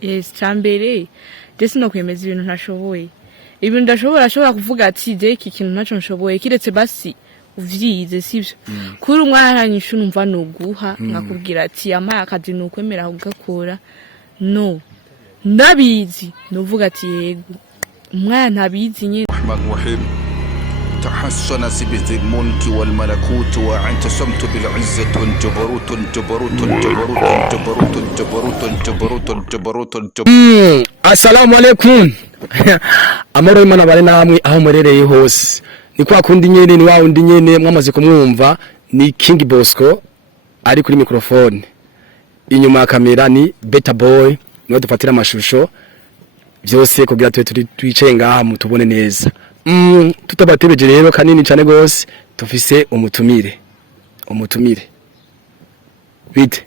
Yes, cyambere ndetse no kwemeza ibintu ntashoboye. Ibintu ndashobora kuvuga ati je iki kintu ntaco nshoboye kiretse basi uvyize sivyo. Kuri umwana aranyishu numva no guha nkakubwira ati amaye akazi no kwemera kugakora. No. Ndabizi novuga ati yego. Umwana ntabizi nyene. تحسن بذي الملك والملكوت وأنت صمت بالعزة والجبروت الجبروت الجبروت الجبروت الجبروت الجبروت الجبروت الجبروت. Assalamu alaikum. Amaro Imana bari namwe aho murereye hose. Ni kwa kundi nyene ni wa undi nyene mwamaze kumwumva ni King Bosco ari kuri microphone. Inyuma ya kamera ni Beta Boy niwe dufatira amashusho byose kugira twicaye ngaha mutubone neza. Tutabatebeje rero kanini cyane gose tufise umutumire. Bite?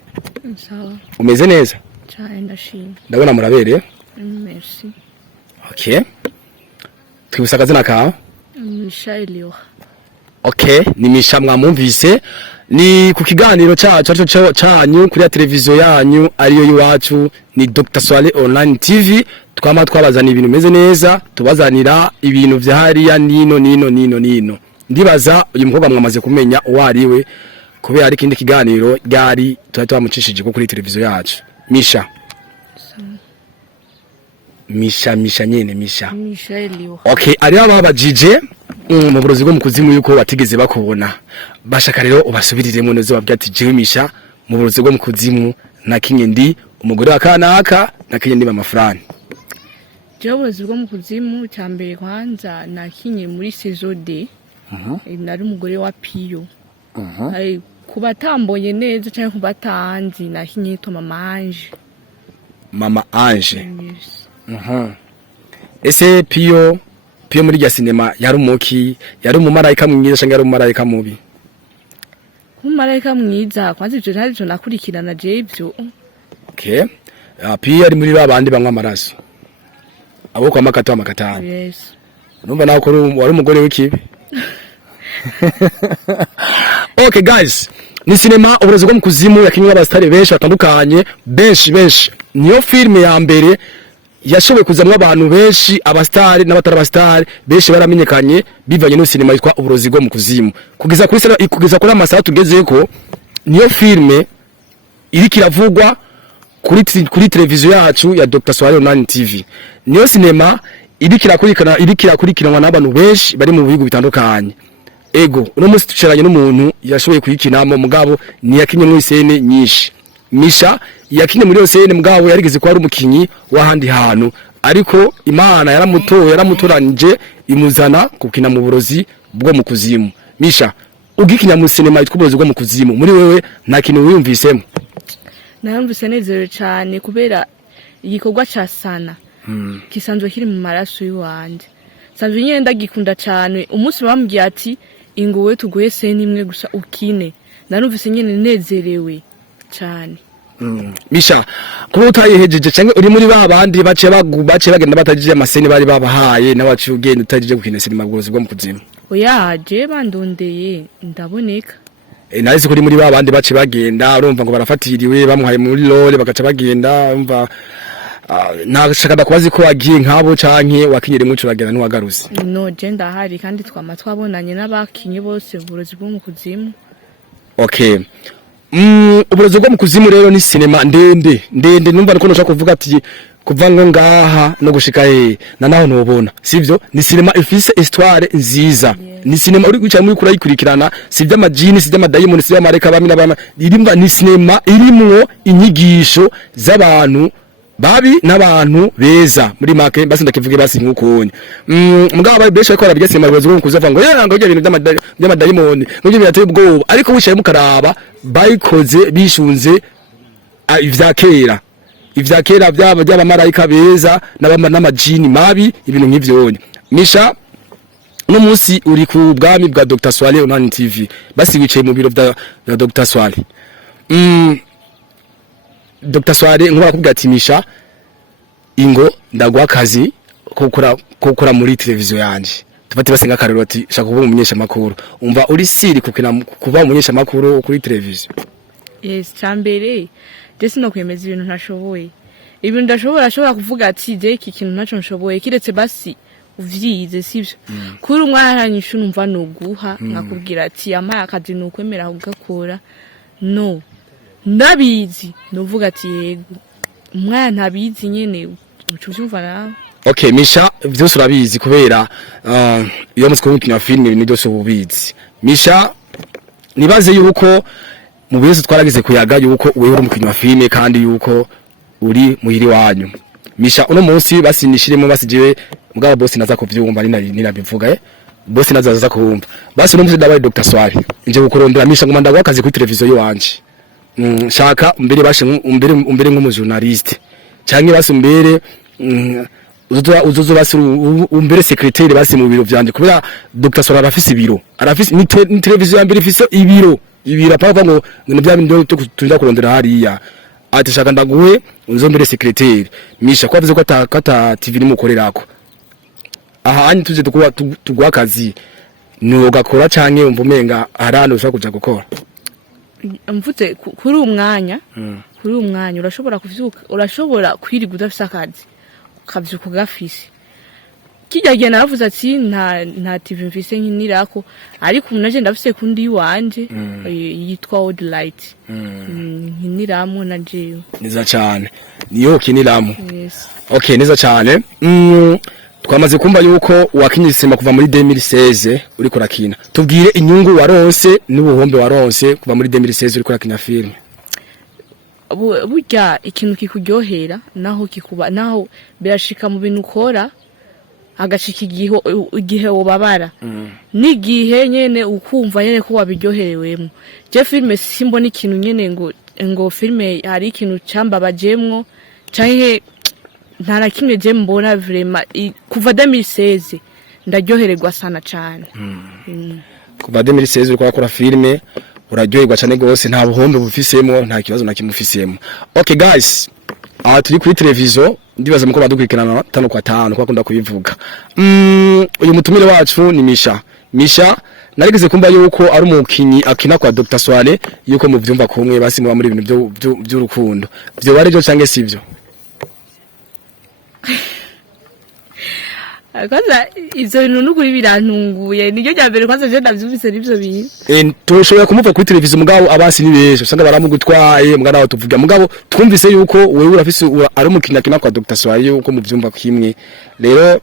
Sawa. Umeze neza? Cyane ndashimye. Ndabona murabere. Merci. Okay. Twibusagaze nakaho? Misha Elio. Okay, ni Misha mwamumvise. Ni ku kiganiro cyacu cyanyu kuri televiziyo yanyu ariyo yiwacu ni Dr. Swale Online TV. Twama twabazana ibintu meze neza, tubazanira ibintu vya hariya nino. Ndibaza uyu mukobwa mwamaze kumenya uwariwe kubera ari kindi kiganiro gari twamucishije kuri televiziyo yacu. Misha nyene Misha Elio. Okay, ari ababajije mu burozi bwo mu kuzimu yuko batigeze bakubona. Bashaka rero ubasubiriremo neza babwira ati jewe Misha mu burozi bwo mu kuzimu nakinye ndi umugore wa kanaka nakinye ndi mama Frani. Jewe uburozi bwo mu kuzimu cyambere kwanza nakinye muri saison D. Nari umugore wa Piyo. Kubatamboye neza cyane kubatanzi nakinye to Mama Ange. Ese Piyo muri rya sinema yari umuki, yari umumarayika mwiza cyangwa yari umumarayika mubi? Umumarayika mwiza kwanza ivyo ntacyo nakurikirana je ivyo. Okay. Piyo ari muri babandi banywa amaraso. Abo kwa makatano. Yes. Numva nawe ko wari umugore w'ikibi. Okay guys, ni sinema uburozi bwo mu kuzimu yakinywa abastari benshi batandukanye, benshi. Niyo filme ya mbere yashoboye kuzamwa abantu benshi, abastari n'abatari abastari benshi baramenyekanye bivanye no sinema yitwa uburozi bwo mu kuzimu. Kugeza kuri amasaha tugezeko niyo filme iri kiravugwa kuri televiziyo yacu ya Dr. Swale Online TV. Niyo sinema iri kirakurikiranwa n'abantu benshi bari mu bihugu bitandukanye. Ego uno munsi tuceranye n'umuntu yashoboye kuyikinamo mugabo ni yakinye mu isene nyinshi. Misha yakinye muri yose mugabo yarigeze ko ari umukinyi wahandi hantu, ariko Imana yaramutoranije imuzana kukina mu burozi bwo mu kuzimu. Misha ugikinya mu sinema yitwa uburozi bwo mu kuzimu, muri wewe nta kintu wiyumvisemo? Narumvise nezerewe cyane kubera igikorwa ca sana kisanzwe kiri mu maraso y'uwanje. Sanzwe nyene ndagikunda cyane. Umunsi bambwiye ati ingowe tuguye sene imwe gusa ukine, narumvise nyene nezerewe cyane. Misha kuba utayihejeje cyangwa uri muri babandi bace bagenda batajije amasene bari babahaye n'abaci ugenda utajije gukina sinema uburozi bwo mu kuzimu? Oya je bandondeye ndaboneka. Narizi kuri muri babandi bace bagenda urumva ngo barafatiriwe bamuhaye muri lore bagaca bagenda umva nashaka kubazi ko wagiye nkabo canke wakinyere mu curagenda n'uwagaruse. No je ndahari kandi twama twabonanye n'abakinyi bose uburozi bwo mu kuzimu. Okay. Uburozi bwo mu kuzimu rero ni sinema ndende numva niko nashaka kuvuga ati kuva ngo ngaha no gushika naho nubona sivyo. Ni sinema ifise histoire nziza. Ni sinema uri kwicara muri kurayikurikirana, sivyo amajini sivyo amadayimoni sivyo amareka bamina bama, irimba ni sinema irimwo inyigisho z'abantu babi n'abantu beza muri make basi ndakivuge basi nkukonye. Mugabo besho ko arabye sinema uburozi bwo mu kuzimu ngo ngo ibintu by'amadayimoni ngo birateye ubwoba, ariko wishaye mukaraba bayikoze bishunze ivya kera byaba marayika beza n'amajini mabi ibintu nk'ivyo. Misha no munsi uri ku bwami bwa Dr. Swale Online TV, basi wicaye mu biro vya Dr. Swale. Dr. Swale nkora kubwira ati Misha ingo ndagwa akazi kokora muri televiziyo yanje. Tufate basenga karero ati shaka kuba umunyesha makuru. Umva uri siri kuba umunyesha makuru kuri televiziyo? Yes, cyambere je sino kwemeza ibintu ntashoboye. ibintu ndashobora kuvuga ati je iki kintu naco nshoboye kiretse basi uvyize sivyo kuri umwana nyishu numva no guha nkakubwira ati amaye akazi nukwemera kugakora no ndabizi nuvuga ati yego umwana ntabizi nyene ucuvyumva nawe. Okay, Misha vyose urabizi kubera iyo mutwe w'umukino film ibintu byose ubizi. Misha nibaze yuko mu bese twaragize kuyaga yuko wewe uri umukino wa film kandi yuko uri muhiri wanyu. Misha uno munsi basinishiremo basigiwe mugabo boss naza kuvyumva ninabivuga boss naza kumva. Basi uno munsi dabaye Dr. Swari nje gukorondera Misha ngoma ndagwa akazi kuri televiziyo yiwanje. Shaka umbere bashe umbere nk'umujournaliste. Canke basi umbere uzozo basi umbere secrétaire basi mu biro vyanje kubera Dr. Swari arafise ibiro arafise ni televiziyo ya mbere ifise ibiro apaka ngo bya bindi tujya kurondera hariya ati shaka ndaguhe uzombere secrétaire Misha ko avuze ko ata TV nimukorerako aha anyi tuje tugwa akazi no gakora canke umvumenga harano ushaka kuja gukora mvuze kuri umwanya urashobora kuvyuka urashobora kwiriga udafise akazi ukavyuka gafise kijya gihe naravuze ati nta TV mfise nkinirako ariko naje ndafise kundi wanje yitwa Old Light nkiniramo na jewe niza cyane niyo kiniramo. Yes. Okay, niza cyane twamaze kumva yuko wakinyisema kuva muri 2016 uri kurakina tubwire inyungu waronse n'ubuhombe waronse kuva muri 2016 uri kurakina film. Burya ikintu kikuryohera naho birashika mu bintu ukora agashika igihe ubabara n'igihe nyene ukumva nyene ko wabiryoherewemo. Je filme simbona ikintu nyene ngo filme hari ikintu cyambabajemwo canke ntara kimwe je mbona vraiment kuva 2016 ndaryohererwa sana cyane. Kuva 2016 uri kurakora filme uraryoherwa cyane gose nta buhombe bufisemo nta kibazo na kimufisemo. Okay guys, turi kuri televiziyo ndibaza muko badukurikirana 5 kwa 5 kwa kunda kubivuga. Uyu mutumire wacu ni Misha narigeze kumva yuko ari umukinyi akina kwa Dr. Swale yuko muvyumva kumwe basi muba muri ibintu by'urukundo byo bari byo canke sivyo. Kwanza izo bintu nukuri birantunguye niyo cyambere kwanza je ndavyumvise nivyo bintu tushobora kumuva kuri televiziyo mugabo abasi ni benshi usanga baramugutwaye mugana aho tuvuga mugabo twumvise yuko wewe urafise ari umukinya kina kwa Dr. Swale yuko muvyumva kimwe rero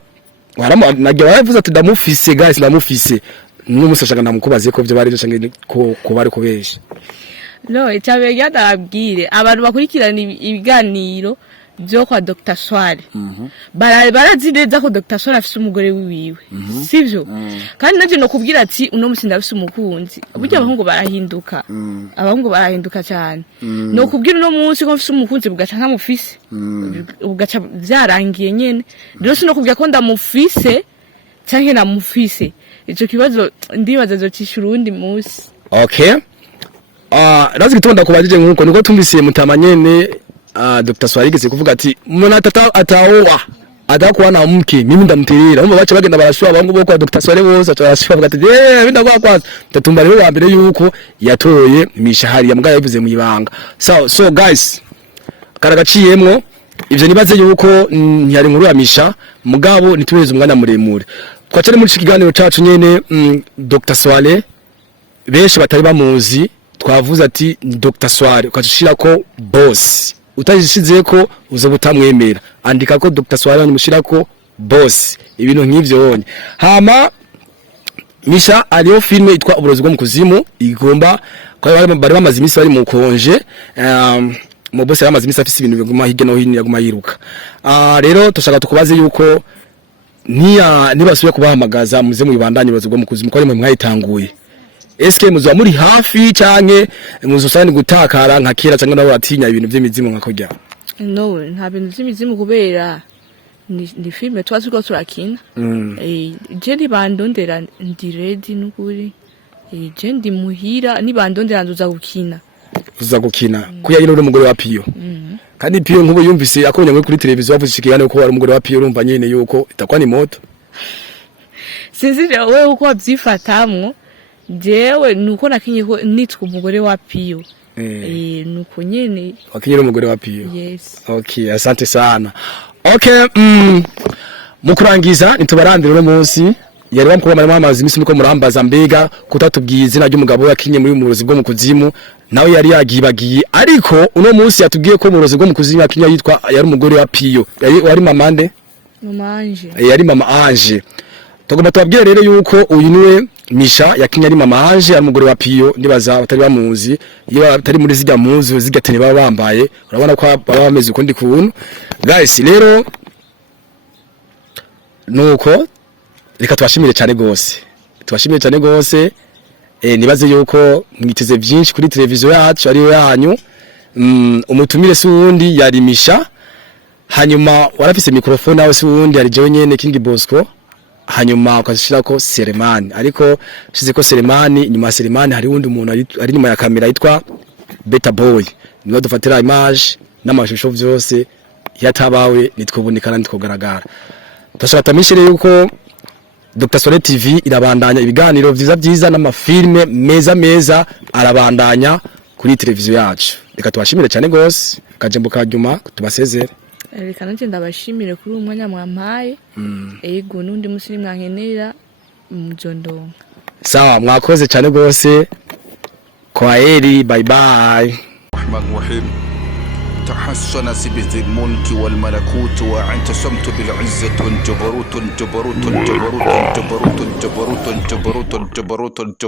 nagiye bavuze ati ndamufise guys ndamufise n'umusashaka ndamukubaze ko byo bari byo canke ko bari kubesha. No icyabe yadabwire abantu bakurikirana ibiganiro byo kwa Dr. Swale barazi neza ko Dr. Swale afise umugore wiwe sivyo kandi naje no kubwira ati uno musi ndafise umukunzi burya abahungu barahinduka cyane no kubwira uno munsi ko afise umukunzi bugaca nkamufise bugaca byarangiye nyene rero sino kubwira ko ndamufise canke namufise ico kibazo ndibaza zocishura undi munsi. Okay, razi gitonda kubajije nkuko niko tumvise mutamanyene Dr. Swale yigeze kuvuga ati mwana ataoa atakuwa na mke mimi ndamtirira umva bacha bagenda barashwa abangu bo kwa Dr. Swale bose atashwa bavuga ati binda kwa kwanza tatumba rero wa mbere yuko yatoye imishahari ya mbwa yavuze mu ibanga. So guys karagaciyemwo ivyo nibaze yuko ntiyari nkuru ya Misha mugabo nituweze umwanya muremure twacere muri kiganiro cacu nyene. Dr. Swale benshi batari bamuzi twavuze ati Dr. Swale ukashira ko boss utajishize ko uzo butamwemera andika ko Dr. Swale mushira ko boss ibintu nk'ivyo wonye hama Misha ariyo filme itwa uburozi bwo mu kuzimu igomba kwa bari bamaze imisi bari mu konje mu boss yamaze imisi afise ibintu biguma hirya no hino yaguma yiruka. Rero tushaka tukubaze yuko nibasuye kubahamagaza muze mu ibandanye uburozi bwo mu kuzimu ko ari mu mwayitanguye eske muzo muri hafi canke muzo sani gutakara nka kera canke nabo batinya ibintu by'imizimu nka kujya. No nta bintu by'imizimu kubera ni filme twaziko turakina je ndibandondera ndi ready nukuri je ndi muhira nibandondera nzuza gukina kuya yino umugore wa Pio kandi Pio nkubo yumvise akonye ngo kuri televiziyo bavuze ikigane ko ari umugore wa Pio urumva nyene yuko itakwa ni moto sinzije wewe uko wabyifatamwo jewe nuko nakinye ko nitwa umugore wa Pio nuko nyene wakinyira umugore wa Pio. Yes. Okay, asante sana. Okay, mu kurangiza nitubarandira uno munsi yari bamukora mari mamazi imisi niko murambaza mbega kutatubwiye izina ry'umugabo yakinye muri umurozi bwo mu kuzimu nawe yari yagibagiye ariko uno munsi yatubwiye ko umurozi bwo mu kuzimu yakinye yitwa yari umugore wa Pio. Yari mama nde? Mama Ange. Yari mama Ange. Tugomba tubabwire rero yuko uyu niwe Misha yakinye ari mama Ange ari umugore wa Pio ndibaza batari bamuzi iyo batari muri zijya muzu zigatene baba bambaye urabona ko baba bameze uko ndi kuntu. Guys rero nuko reka tubashimire cyane gose nibaze yuko mwiteze byinshi kuri televiziyo yacu ari yo yanyu. Umutumire si wundi yari Misha, hanyuma warafise microphone nawe si wundi yari jewe nyene King Bosco, hanyuma ukashirako Selemani, ariko shizeko Selemani nyuma Selemani hari wundi umuntu ari nyuma ya kamera yitwa Beta Boy niwe dufatira image n'amashusho byose yatabawe nitwobonekana nitwogaragara. Tashaka yuko Dr. Sole TV irabandanya ibiganiro vyiza n'amafilme meza arabandanya kuri televiziyo yacu. Reka tubashimire cyane gose kajembo kajuma tubasezere. Reka nanje ndabashimire kuri umwanya mwampaye. Ego nundi musiri mwankenera mujondonga. Sawa mwakoze cyane gose. Kwaheri, bye bye. Rahim تحسن بذي الملك والملكوت وأنت صمت بالعزة جبروت